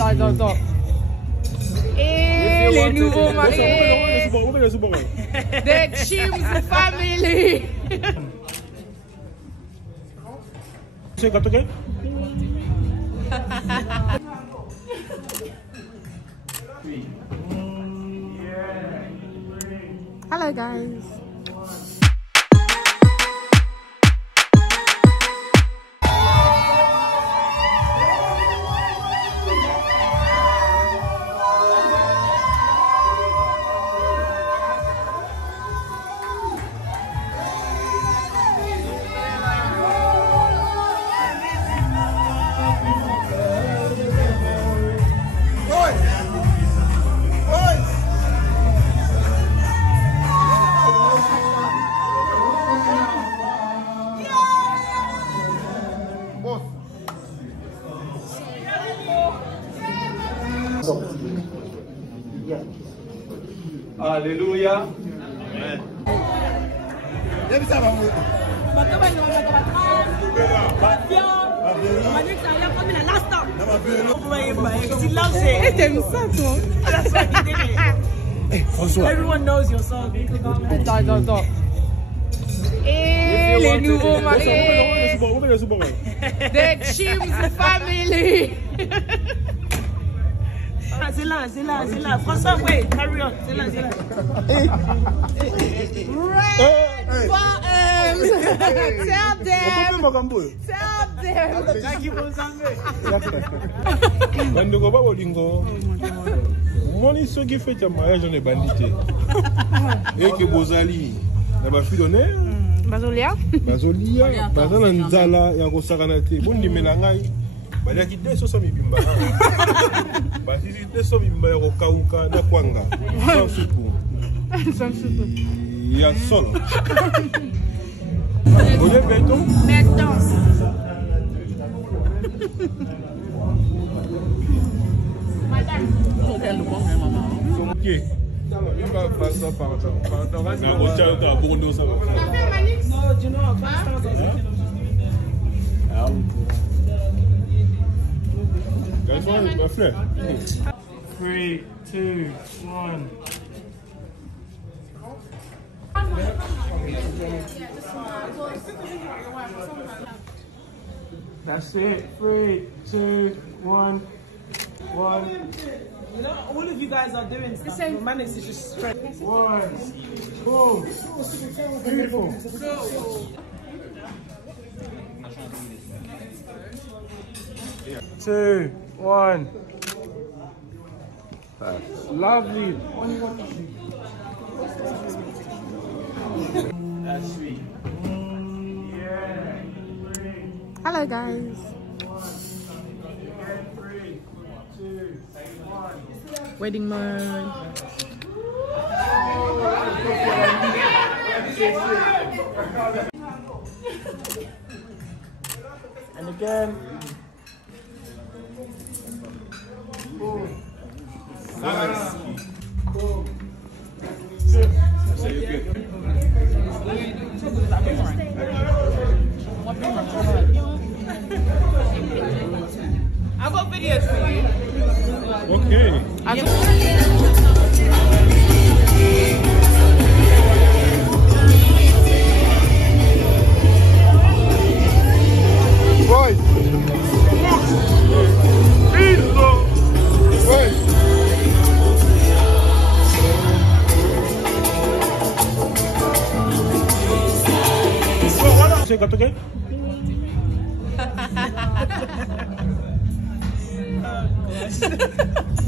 Attends. Et les nouveaux mariés. The Chims family. C'est quoi, ok? Hello guys. Alléluia. Et t'aimes ça toi? François. Everyone knows your song. Attends. Et les nouveaux mariés. The Chims family. Ah, c'est là. François, wait, carry on. C'est là. Red bottoms. Tell them. Thank you for something. Bandeko ba bolingo. Moni soki fête ya mariage on est bandité. Et que bozali na ba filonné. Bazolia. Baza na nzala ya kosakana te. Bondimela ngai. Baliaki 200 mibimba. Basisi 200 mibimba ya kokauka na kwanga. Sans soupe. Ya solo. Oye beton. Ok. Il va faire ça par temps. Vas-y. On va faire ça. No, do you know That's one, my friend. 3, 2, 1. That's it. 3, 2, 1. You know, all of you guys are doing stuff. Your manners is just straight. 1, 2, beautiful. Two, one. Lovely. That's sweet. Hello guys. 3, 2, 1. Wedding mode. And again. Nice. Boom. I've got videos for you. Okay. Right. C'est quoi, ok? Oh, gosh.